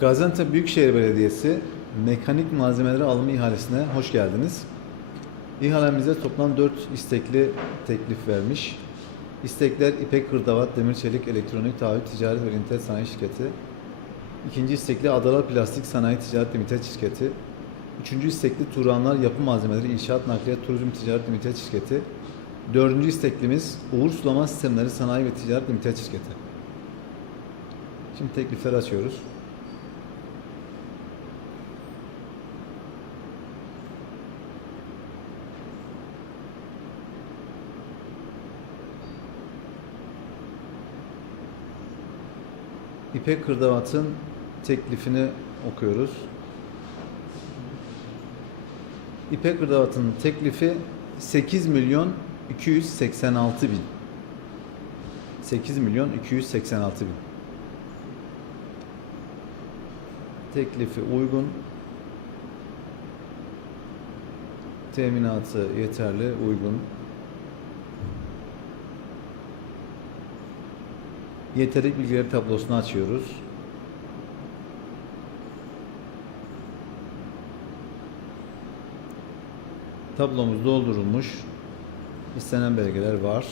Gaziantep Büyükşehir Belediyesi mekanik malzemeleri alımı ihalesine hoş geldiniz. İhalemize toplam 4 istekli teklif vermiş. İstekler İpek Hırdavat Demir Çelik Elektronik Taahhüt Ticaret ve Limited Sanayi Şirketi. İkinci istekli Adalar Plastik Sanayi Ticaret Limited Şirketi. Üçüncü istekli Turanlar Yapı Malzemeleri İnşaat Nakliyat Turizm Ticaret Limited Şirketi. Dördüncü isteklimiz Uğur Sulama Sistemleri Sanayi ve Ticaret Limited Şirketi. Şimdi teklifleri açıyoruz. İpek Hırdavat'ın teklifini okuyoruz. İpek Hırdavat'ın teklifi 8 milyon 286 bin. 8 milyon 286 bin. Teklifi uygun. Teminatı yeterli, uygun. Yeterlik bilgileri tablosunu açıyoruz. Tablomuz doldurulmuş. İstenen belgeler var.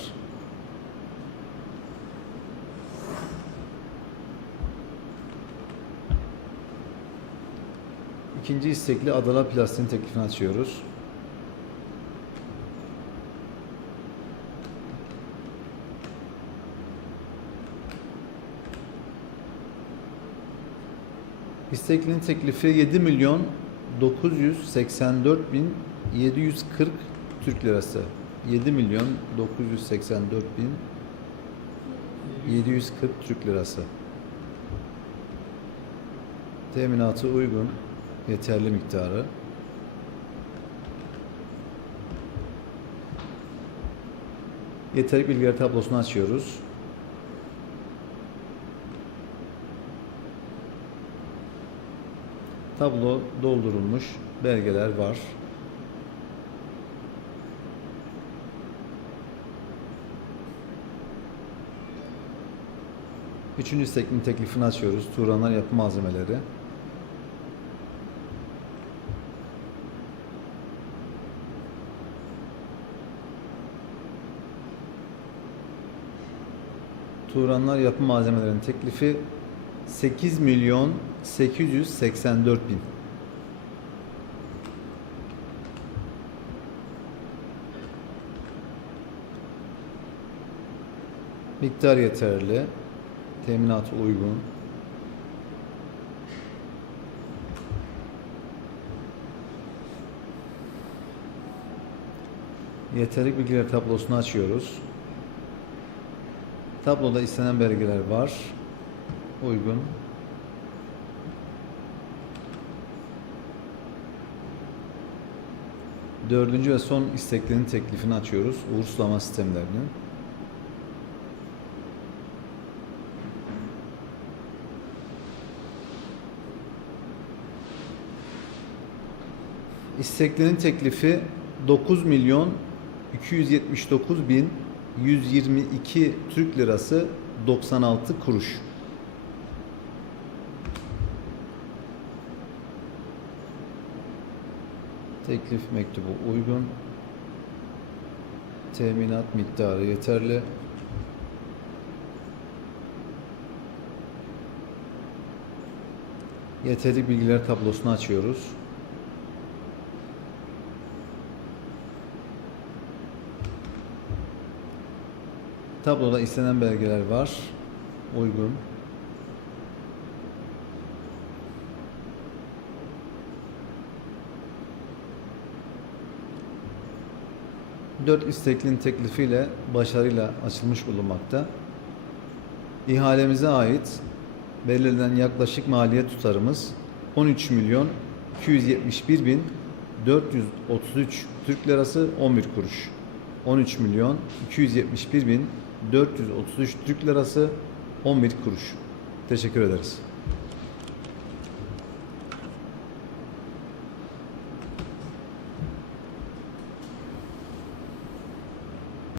İkinci istekli Adalar Plastik'in teklifini açıyoruz. İsteklinin teklifi 7 milyon 984 bin 740 Türk lirası. 7 milyon 984 bin 740 Türk lirası. Teminatı uygun, yeterli miktarı. Yeterlik bilgiler tablosunu açıyoruz. Tablo doldurulmuş, belgeler var. Üçüncü isteklinin teklifini açıyoruz. Turanlar yapı malzemeleri. Turanlar yapı malzemelerinin teklifi 8 milyon 884 bin. Miktar yeterli. Teminatı uygun. Yeterlik bilgiler tablosunu açıyoruz. Tabloda istenen belgeler var. Uygun. Dördüncü ve son isteklerin teklifini açıyoruz. Uğur sulama sistemlerinin. İsteklerin teklifi 9 milyon 279 bin 122 Türk lirası 96 kuruş. Teklif mektubu uygun. Teminat miktarı yeterli. Yeterli bilgiler tablosunu açıyoruz. Tabloda istenen belgeler var. Uygun. Dört isteklinin teklifiyle başarıyla açılmış bulunmakta. İhalemize ait belirlenen yaklaşık maliyet tutarımız 13 milyon 271 bin 433 Türk lirası 11 kuruş. 13 milyon 271 bin 433 Türk lirası 11 kuruş. Teşekkür ederiz.